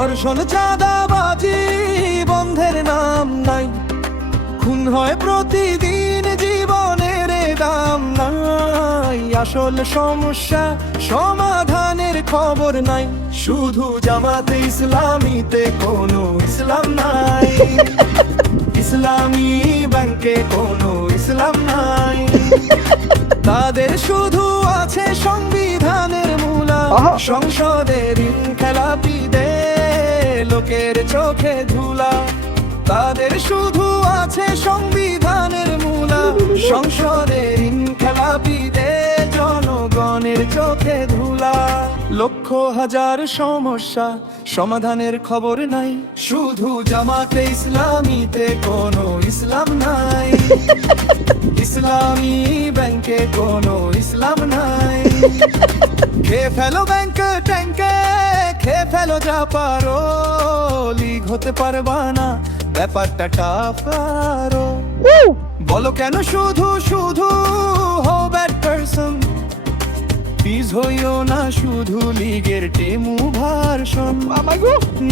ধর্ষণ, চাঁদাবাজি বন্ধের নাম নাই, খুন হয় প্রতিদিন, জীবনের দাম নাই। আসল সমস্যা সমাধানের খবর নাই, শুধু জামাতে ইসলামীতে কোনো ইসলাম নাই। ইসলামী ব্যাংকে কোনো ইসলাম নাই, তাদের শুধু আছে সংবিধানের মূলা। সংসদের খেলাপিদের লোকের চোখে ধুলা, তাদের শুধু আছে সংবিধানের মূলা। সংসদের খেলাপিদের জনগণের চোখে ধুলা। লক্ষ হাজার সমস্যা সমাধানের খবর নাই, শুধু জামাতে ইসলামীতে কোনো ইসলাম নাই। ইসলামী ব্যাংকে কোনো ইসলাম নাই। খেয়ে ফেলো ব্যাংক ট্যাঙ্কে, খেয়ে ফেলো যা পারো, লিগ হতে পারবা না, ব্যাপারটা টাফারো। বলো কেন শুধু শুধু হও ব্যাড পারসন, প্লিজ হইও না শুধু লিগের টেমু ভার্সন।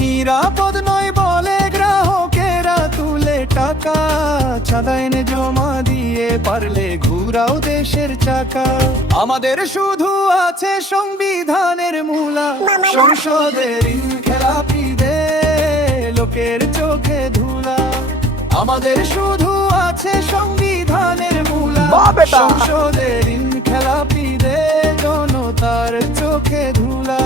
নিরাপদ নয় বলে গ্রাহকেরা তুলে টাকা, চাঁদা এনে জমা দিয়ে পারলে ঘুরাও দেশের চাকা। আমাদের শুধু আছে সংবিধানের মূলা। সংসদের খেলাপিদের লোকের চোখে ধুলা, আমাদের শুধু আছে সংবিধানের মূলা। সংসদের খেলাপিদের জনতার চোখে ধুলা।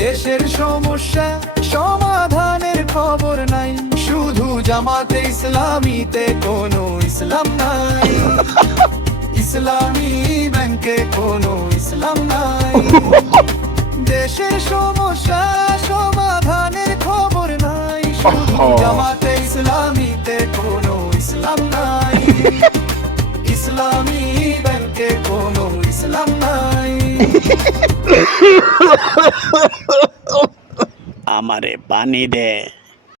দেশের সমস্যা সমাধানের খবর নাই, শুধু জামাতে ইসলামীতে কোনো ইসলাম নাই। ইসলামী ব্যাংকে কোনো ইসলাম নাই, দেশের সমস্যা সমাধানের খবর নাই, শুধু জামাতে ইসলামীতে কোনো ইসলাম নাই। ইসলামী ব্যাংকে কোনো ইসলাম নাই। আমারে পানি দে।